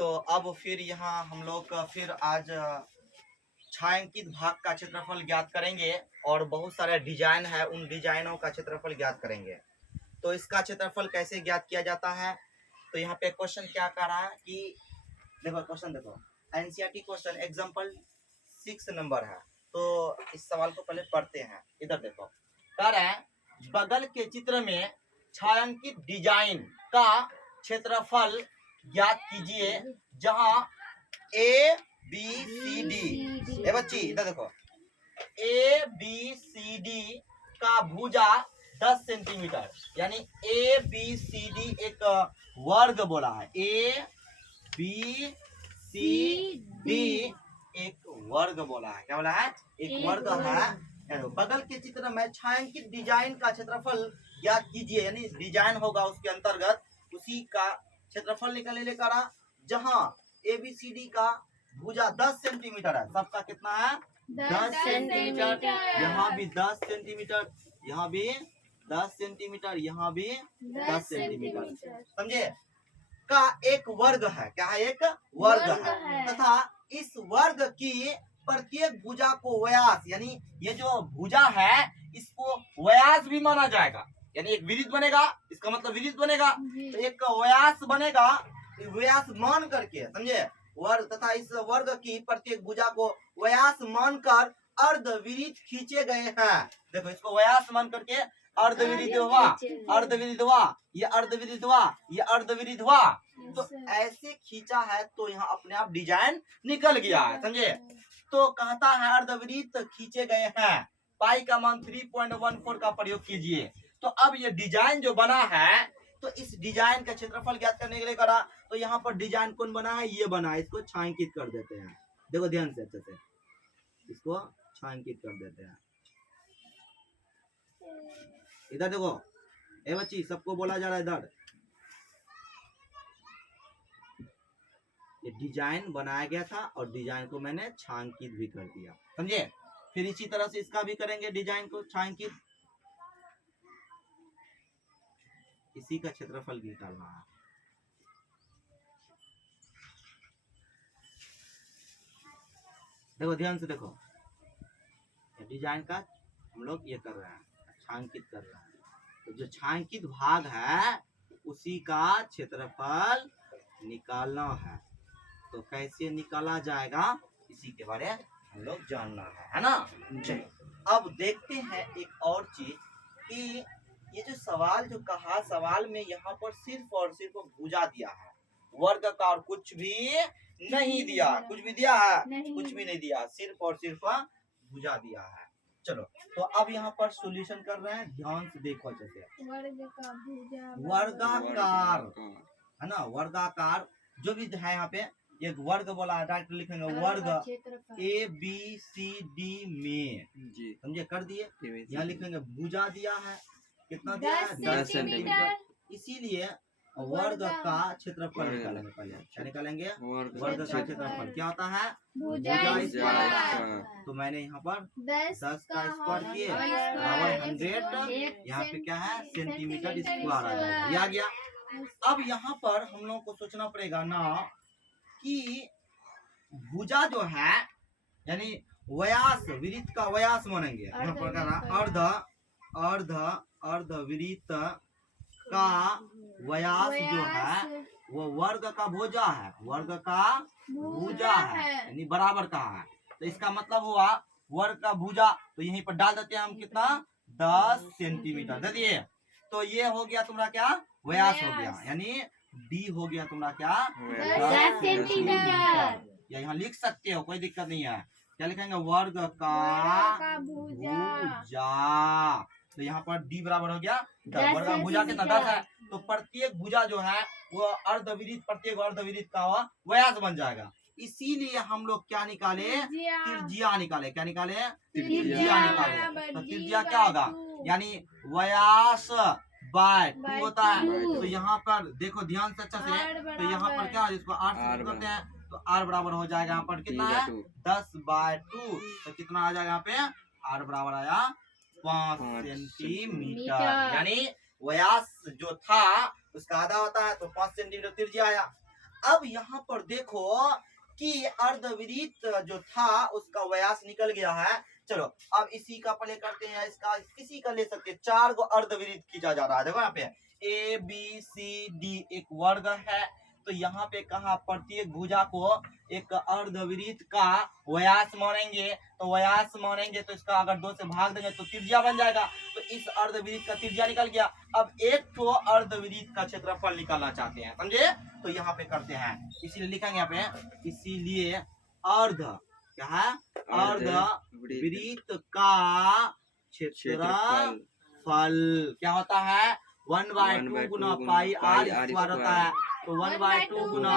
तो अब फिर यहाँ हम लोग फिर आज छायांकित भाग का क्षेत्रफल ज्ञात करेंगे और बहुत सारे डिजाइन है, उन डिजाइनों का क्षेत्रफल ज्ञात करेंगे। तो इसका क्षेत्रफल कैसे ज्ञात किया जाता है, तो यहाँ पे क्वेश्चन क्या कह रहा है कि देखो क्वेश्चन देखो, एनसीईआरटी क्वेश्चन एग्जांपल 6 नंबर है। तो इस सवाल को पहले पढ़ते हैं। इधर देखो, कह रहे हैं बगल के चित्र में छायांकित डिजाइन का क्षेत्रफल ज्ञात कीजिए जहां ए बी सी डी, ए बच्ची इधर देखो, ए बी सी डी का भुजा 10 सेंटीमीटर, यानी ए बी सी डी एक वर्ग बोला है। ए बी सी डी एक वर्ग बोला है। क्या बोला है? एक वर्ग है। बगल के चित्र में छायांकित डिजाइन का क्षेत्रफल ज्ञात कीजिए, यानी डिजाइन होगा उसके अंतर्गत, उसी का क्षेत्रफल निकालने का रहा, जहां एबीसीडी का भुजा 10 सेंटीमीटर है। सबका कितना है? 10 सेंटीमीटर। यहाँ भी 10 सेंटीमीटर, यहाँ भी 10 सेंटीमीटर, यहाँ भी 10 सेंटीमीटर, समझे? का एक वर्ग है। क्या है? एक वर्ग है तथा इस वर्ग की प्रत्येक भुजा को व्यास, यानी ये जो भुजा है इसको व्यास भी माना जाएगा, यानी एक विरित बनेगा, इसका मतलब विरित बनेगा, तो एक व्यास बनेगा, व्यास मान करके, समझे? वर्ग तथा इस वर्ग की प्रत्येक भुजा को व्यास मानकर अर्धविरित खींचे गए हैं। देखो, इसको व्यास मान करके अर्धविरित हुआ, अर्धविरित हुआ, ये अर्धविरित हुआ, ये अर्धविरित हुआ, तो ऐसे खींचा है तो यहाँ अपने आप डिजाइन निकल गया है, समझे? तो कहता है अर्धविरित खींचे गए हैं, पाई का मान 3.14 का प्रयोग कीजिए। तो अब ये डिजाइन जो बना है, तो इस डिजाइन का क्षेत्रफल ज्ञात करने के लिए करा, तो यहाँ पर डिजाइन कौन बना है? ये बना है। इसको छायांकित कर देते हैं। देखो ध्यान से, अच्छे से इसको छायांकित कर देते हैं। इधर देखो, ए बच्ची, सबको बोला जा रहा है इधर, ये डिजाइन बनाया गया था और डिजाइन को मैंने छायांकित भी कर दिया, समझे? फिर इसी तरह से इसका भी करेंगे, डिजाइन को छायांकित, इसी का क्षेत्रफल निकालना है। देखो ध्यान से देखो, डिजाइन का हम लोग ये कर रहे हैं, छायांकित कर रहे हैं। तो जो छायांकित भाग है उसी का क्षेत्रफल निकालना है। तो कैसे निकाला जाएगा, इसी के बारे में हम लोग जानना है ना? चलिए अब देखते हैं एक और चीज कि ये जो सवाल जो कहा, सवाल में यहाँ पर सिर्फ और सिर्फ भुजा दिया है, वर्ग का और कुछ भी नहीं दिया। कुछ भी दिया है? कुछ भी नहीं दिया, सिर्फ और सिर्फ भुजा दिया है। चलो, तो अब यहाँ पर सॉल्यूशन कर रहे हैं, ध्यान से देखो अच्छे से। वर्गाकार है ना, वर्गाकार जो भी है यहाँ पे एक वर्ग बोला है, डायरेक्ट लिखेंगे वर्ग ए बी सी डी में, समझे? कर दिए। यहाँ लिखेंगे भुजा दिया है, कितना दिया है? 10 सेंटीमीटर। इसीलिए वर्ग का क्षेत्रफल निकालेंगे। पहले क्या निकालेंगे? वर्ग का क्षेत्रफल क्या होता है? भुजा स्क्वायर। तो मैंने यहाँ पर 10 का स्क्वायर किए बराबर 100, यहाँ पे क्या है? सेंटीमीटर स्क्वायर आ जाएगा, ये आ गया। अब यहाँ पर हम लोगों को सोचना पड़ेगा ना कि भुजा जो है, यानी व्यास, विरित का व्यास मानेंगे। यहाँ पर अर्ध अर्ध अर्धविरित का व्यास जो है वो वर्ग का भुजा है, वर्ग का भुजा है, यानी बराबर का है। तो इसका मतलब हुआ वर्ग का भुजा, तो यहीं पर डाल देते हैं हम, कितना? 10 सेंटीमीटर दे दिए। तो ये हो गया तुम्हारा क्या? व्यास हो गया, यानी डी हो गया तुम्हारा क्या? 10 सेंटीमीटर। या यहाँ लिख सकते हो, कोई दिक्कत नहीं है। क्या लिखेंगे? वर्ग का भुजा। तो यहाँ पर डी बराबर हो गया 10। वर्ग का भुजा कितना? 10 है। तो प्रत्येक भुजा जो है वो अर्धविरित, प्रत्येक अर्धविरित का व्यास बन जाएगा। इसीलिए हम लोग क्या निकाले? त्रिज्या निकाले। क्या निकाले? त्रिज्या निकाले। तो त्रिज्या क्या होगा? यानी व्यास बाय 2 होता है। तो यहाँ पर देखो ध्यान से अच्छा से, तो यहाँ पर क्या है? इसको 8 से करते हैं तो r बराबर हो जाएगा यहाँ पर कितना है? 10/2। तो कितना आ जाएगा यहाँ पे? r बराबर आया 5 सेंटीमीटर। यानी व्यास जो था उसका आधा होता है, तो 5 सेंटीमीटर त्रिज्या आया। अब यहाँ पर देखो कि अर्धवृत्त जो था उसका व्यास निकल गया है। चलो अब इसी का प्ले करते हैं, इसका किसी का ले सकते हैं। 4 गो अर्धवृत्त खींचा जा रहा है। देखो यहाँ पे ए बी सी डी एक वर्ग है, तो यहाँ पे कहा प्रत्येक भुजा को एक अर्धवृत्त का व्यास मानेंगे। तो व्यास मानेंगे तो इसका अगर 2 से भाग देंगे तो त्रिज्या बन जाएगा। तो इस अर्धवृत्त का त्रिज्या निकल गया। अब एक तो अर्धवृत्त का क्षेत्रफल निकालना चाहते हैं, समझे? तो यहाँ पे करते हैं, इसीलिए लिखेंगे यहाँ पे, इसीलिए अर्ध क्या है, अर्धवृत्त का क्षेत्रफल क्या होता है, 1/2 गुना पाई आर स्क्वायर होता है। तो 1/2 गुना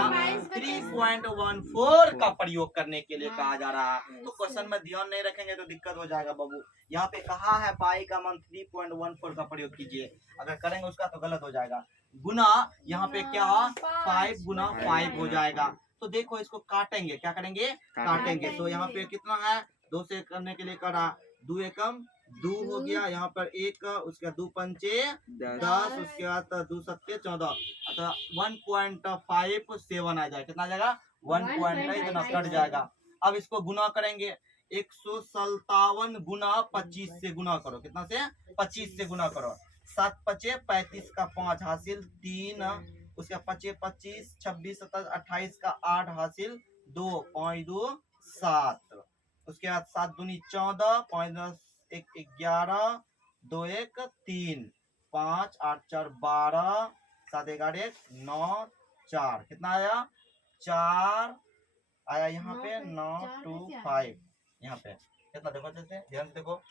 3.14 का प्रयोग करने के लिए कहा जा रहा है। तो क्वेश्चन में ध्यान नहीं रखेंगे तो दिक्कत हो जाएगा बाबू। यहाँ पे कहा है पाई का मान 3.14 का प्रयोग कीजिए, अगर करेंगे उसका तो गलत हो जाएगा। गुना यहाँ पे क्या 5 गुना 5 हो जाएगा। तो देखो इसको काटेंगे, क्या करेंगे, काटेंगे। तो यहाँ पे कितना है, 2 से करने के लिए करा 2 एकम 2 हो गया, यहाँ पर 1, उसके बाद 2 पंचे 10, उसके बाद 2 सत्ते 14, अतः 1.57 आ जाएगा। कितना आ जाएगा, 1 इतना कट जाएगा। अब इसको गुना करेंगे, 157 गुना 25 से गुना करो। कितना से, 25 से गुना करो। 7 पचे 35 का 5 हासिल 3, उसके 25 25 26 27 28 का 8 हासिल 2, 5 2 7, उसके बाद 7 दूनी 14, 5 10 1 11, 2 1 3, 5 8 4 12, 7 11 1 9 4, कितना आया 4 आया। यहाँ पे 9 2 5, यहाँ पे कितना देखो, जैसे ध्यान से देखो,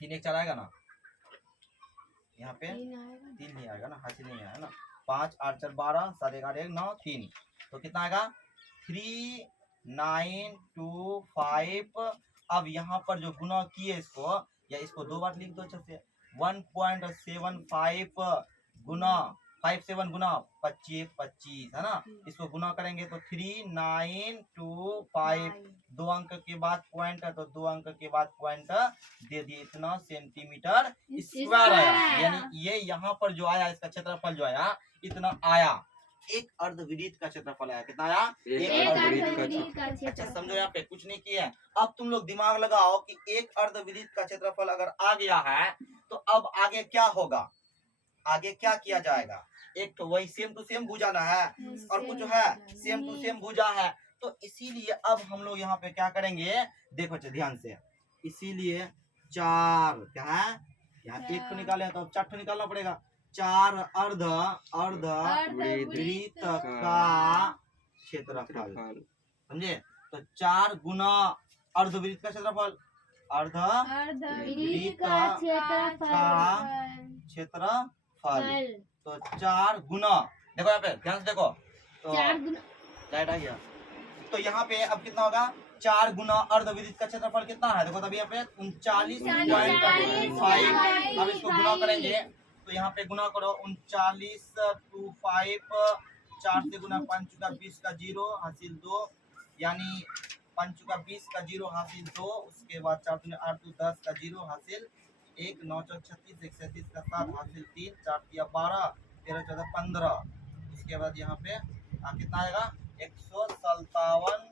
3 1 4 आएगा ना, यहाँ पे 3 नहीं आएगा ना, हासिल नहीं आएगा ना। 5 8 4 12, 7 11 1 9 3, तो कितना आएगा 3 9 2 5। अब यहाँ पर जो गुना किए इसको, या इसको 2 बार लिख दो अच्छे से, 1.75 गुना 5 7 गुना 25 25 है ना। इसको गुना करेंगे तो 3 9 2 5, 2 अंक के बाद पॉइंट है तो 2 अंक के बाद पॉइंट दे दिए, इतना सेंटीमीटर स्क्वायर आया। यानी ये यहाँ पर जो आया इसका क्षेत्रफल जो आया इतना आया। एक अर्धवृत्त का क्षेत्रफल आया, कितना आया, एक अर्धवृत्त का। अच्छा समझो, यहाँ पे कुछ नहीं किया है। अब तुम लोग दिमाग लगाओ कि एक अर्धवृत्त का क्षेत्रफल अगर आ गया है तो अब आगे क्या होगा, आगे क्या किया जाएगा। एक तो वही सेम टू सेम भुजा ना है, और कुछ है सेम टू सेम भुजा है। तो इसीलिए अब हम लोग यहाँ पे क्या करेंगे, देखो ध्यान से, इसीलिए 4 क्या है, यहाँ 1 को निकाले तो अब 4 को निकालना पड़ेगा। 4 अर्धवृत्त का क्षेत्रफल, समझे। तो 4 गुना अर्धवृत्त का क्षेत्रफल, अर्धवृत्त का क्षेत्रफल। तो 4 गुना, देखो यहाँ पे ध्यान से देखो, तो लाइट आ गया। तो यहाँ पे अब कितना होगा, 4 गुना अर्धवृत्त का क्षेत्रफल कितना है, देखो तभी यहाँ पे 39.5। अब इसको गुना करेंगे तो यहाँ पे गुना करो, 39 2 5, 4 से गुना 5 का 20 का 0 हासिल 2, यानी 5 का 20 का 0 हासिल 2, उसके बाद 4 दूनी 8 2 10 का 0 हासिल 1, 9 4 36 1 37 का 7 हासिल 3, 4 3 12 13 14 15, उसके बाद यहाँ पे कितना आएगा 157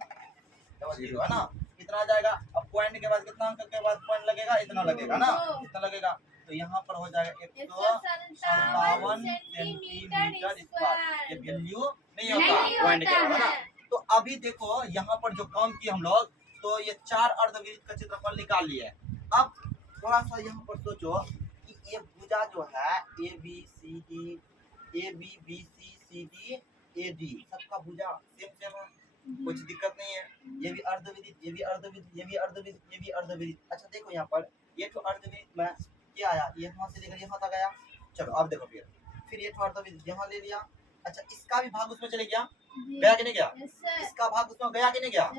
0 है ना, कितना आ जाएगा। अब पॉइंट के बाद कितना अंक के बाद पॉइंट लगेगा, इतना लगेगा ना, इतना लगेगा। तो यहाँ पर हो जाएगा 157 सेंटीमीटर स्क्वायर। ये वैल्यू नहीं होता पॉइंट के बाद, है ना। तो अभी देखो यहाँ पर जो काम किए हम लोग, तो ये 4 अर्धवृत्त का क्षेत्रफल निकाल लिए। अब थोड़ा सा यहाँ पर सोचो कि ये भुजा जो है A B C C D A D, सबका भुजा सेम सेम है, कुछ दिक्कत नहीं है। ये भी अर्धवृत्त, ये भी अर्धवृत्त, ये भी अर्धवृत्त, ये भी अर्धवृत्त। अच्छा देखो यहाँ पर ये तो अर्धवृत्त में क्या आया, यहाँ से लेकर यहाँ तक आया। चलो अब देखो फिर ये तो अर्धवृत्त यहाँ ले लिया। अच्छा इसका भी भाग उसमें चले गया, गया कि नहीं गया, इसका भाग उसमें गया कि नहीं गया।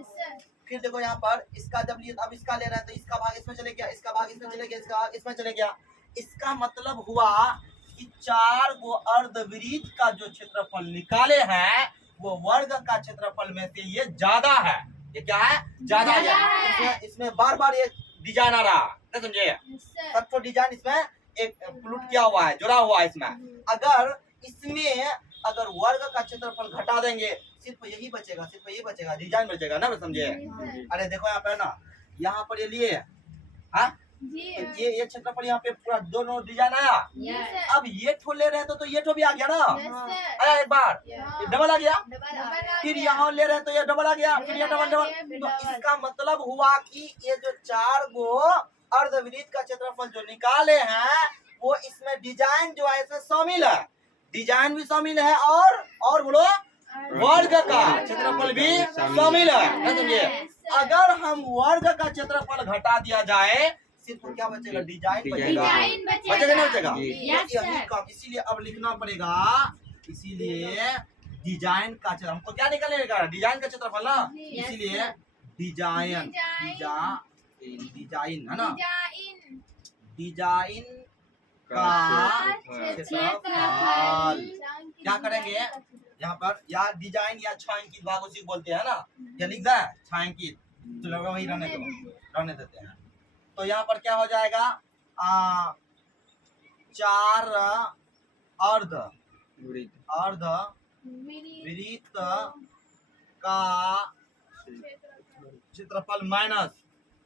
फिर देखो यहाँ पर इसका जब लिए, अब इसका ले रहा है तो इसका भाग इसमें चले गया, इसका भाग इसमें चले गया, इसका भाग इसमें चले गया। इसका मतलब हुआ कि 4 गो अर्धवृत्त का जो क्षेत्रफल निकाले हैं वो वर्ग का क्षेत्रफल में से ये ज्यादा है। ये क्या है, ज्यादा है। इसमें बार बार ये डिजाइन आ रहा है, समझे, सब तो डिजाइन इसमें एक प्लूट किया हुआ है, जुड़ा हुआ है इसमें। अगर इसमें अगर वर्ग का क्षेत्रफल घटा देंगे सिर्फ यही बचेगा, डिजाइन बचेगा ना, समझे। अरे देखो यहाँ पे ना, यहाँ पर ये लिए हाँ, तो ये क्षेत्रफल यहाँ पे पूरा दोनों डिजाइन आया। अब ये ठो ले रहे तो ये ठो भी आ गया ना, आया एक बार, ये डबल आ गया। फिर यहाँ ले रहे तो ये डबल आ गया, फिर ये डबल। तो इसका मतलब हुआ कि ये जो 4 गो अर्धवृत्त का क्षेत्रफल जो निकाले हैं वो इसमें डिजाइन जो है इसमें शामिल है, डिजाइन भी शामिल है और बोलो वर्ग का क्षेत्रफल भी शामिल है, समझिए। अगर हम वर्ग का क्षेत्रफल घटा दिया जाए सिर्फ क्या बचेगा, डिजाइन बचेगा नहीं बचेगा। यही काम, इसीलिए अब लिखना पड़ेगा, इसीलिए डिजाइन का क्षेत्र हमको क्या निकलेगा, डिजाइन का क्षेत्रफल ना, इसीलिए डिजाइन है ना, डिजाइन का क्षेत्रफल क्या करेंगे यहाँ पर, या डिजाइन या छायांकित भाग उसी को बोलते हैं ना, क्या लिख रहा है छायांकित, चलो वही रहने देते हैं। तो यहाँ पर क्या हो जाएगा, 4 अर्ध वृत्त का क्षेत्रफल माइनस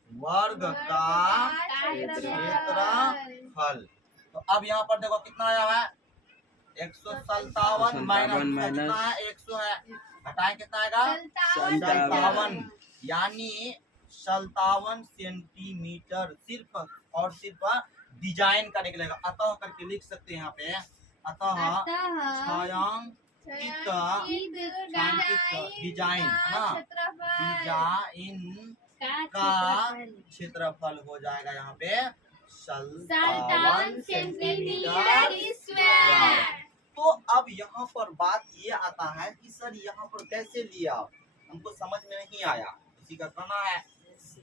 वर्ग का क्षेत्रफल। तो अब यहाँ पर देखो कितना आया है, 157 माइनस कितना है, 100 है, घटाएं कितना आएगा 57, यानी 57 सेंटीमीटर सिर्फ और सिर्फ डिजाइन का निकलेगा। अतः करके लिख सकते हैं यहाँ पे, अतः छायांकित डिजाइन ना, डिजाइन का क्षेत्रफल हो जाएगा यहाँ पे 57 सेंटीमीटर। तो अब यहाँ पर बात ये आता है कि सर यहाँ पर कैसे लिया, हमको समझ में नहीं आया, इसी का कहना है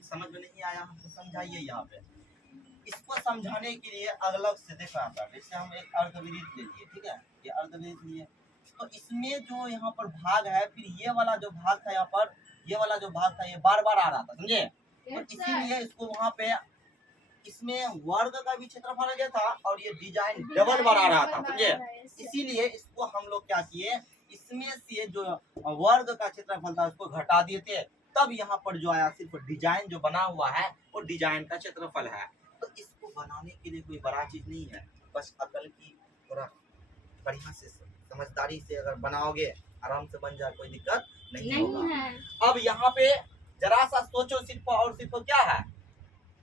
समझ में नहीं आया, हमको समझाइए। यहाँ पे इसको समझाने के लिए अलग से देखा आता है, जैसे हम एक अर्धवृत्त ले लिए, ठीक है, ये अर्धवृत्त लिए, तो इसमें जो यहाँ पर भाग है, फिर ये वाला जो भाग था यहाँ पर, ये वाला जो भाग था ये बार बार आ रहा था, समझे। तो इसीलिए इसको वहाँ पे इसमें वर्ग का भी क्षेत्रफल आ गया था और ये डिजाइन डबल बार आ रहा था, समझे। इसीलिए इसको हम लोग क्या किए, इसमें से जो वर्ग का क्षेत्रफल था उसको घटा दिए थे, तब यहाँ पर जो आया सिर्फ डिजाइन जो बना हुआ है वो डिजाइन का क्षेत्रफल है। तो इसको बनाने के लिए कोई बड़ा चीज नहीं है, बस अकल की थोड़ा बढ़िया से समझदारी से अगर बनाओगे आराम से बन जाए, कोई दिक्कत नहीं होगा। अब यहाँ पे जरा सा सोचो, सिर्फ और सिर्फ क्या है,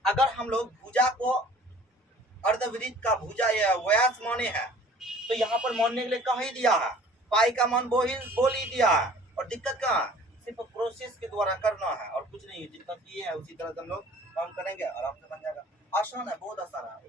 अगर हम लोग भुजा को अर्धवृत्त का भुजा या व्यास माने है तो यहाँ पर मानने के लिए कह ही दिया है, पाई का मान बोल ही दिया है, और दिक्कत कहाँ है, सिर्फ प्रोसेस के द्वारा करना है और कुछ नहीं है। जितना किए है उसी तरह से हम लोग काम करेंगे, आराम से बन जाएगा, आसान है, बहुत आसान है।